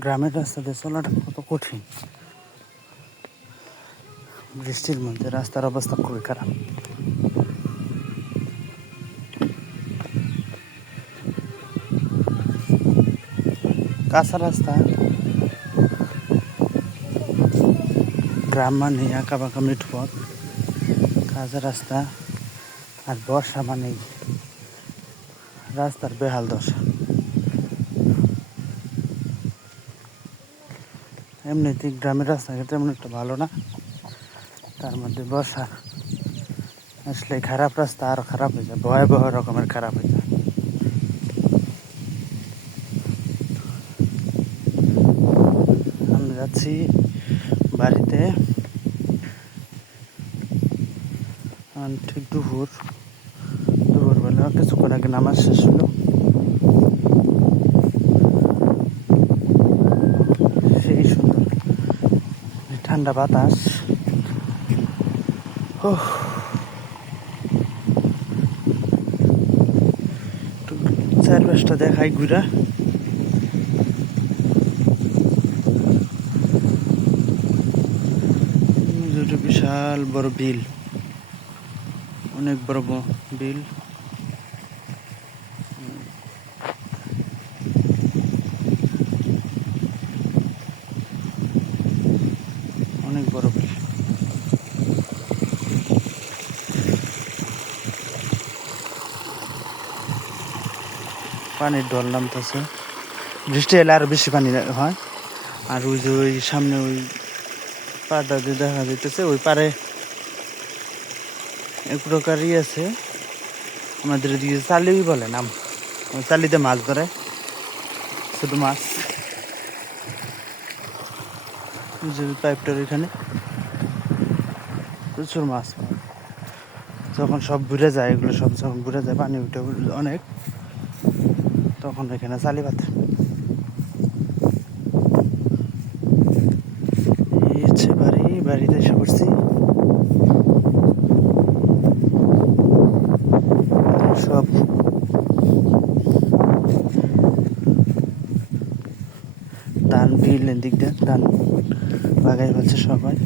গ্রামের রাস্তাতে চলাটা কত কঠিন। বৃষ্টির মধ্যে রাস্তার অবস্থা খুবই খারাপ। কাঁচা রাস্তা, গ্রাম মানে আঁকা বাঁকা মিঠু পথ, কাঁচা রাস্তা। আর বর্ষা মানেই রাস্তার বেহাল দশা। এমনিতে গ্রামের রাস্তাঘাট তেমন একটা ভালো না, তার মধ্যে বর্ষা আসলে খারাপ রাস্তা আরো খারাপ হয়ে যায়, ভয়াবহ রকমের খারাপ হয়ে যায়। আমি যাচ্ছি বাড়িতে, ঠিক দুপুরবেলা কিছুক্ষণ আগে নামাজ শেষ হলো। সেই সুন্দর ঠান্ডা বাতাস। চারপাশটা দেখাই ঘুরা। বিশাল বড় বিল, অনেক বড় বিল। অনেক বড় বিল। পানির ঢল নামতেছে, বৃষ্টি এলে আরো বেশি পানি হয়। আর ওই যে ওই সামনে ওই পাড়টা যে দেখা যাইতেছে, ওই পাড়ে এক প্রকারই আছে, আমাদের এদিকে চালি বলে নাম। ওই চালিতে মাছ ধরে, ছোট মাছ। যে পাইপটার এখানে প্রচুর মাছ পায়। যখন সব ঘুরে যায়, এগুলো সব যখন ঘুরে যায়, পানি উঠে অনেক, তখন এখানে চালি পাতে। এই হচ্ছে বাড়িতে এসে পড়ছি। সব ধান বিলের দিক দিয়ে ধান লাগাই ফেলছে সবাই।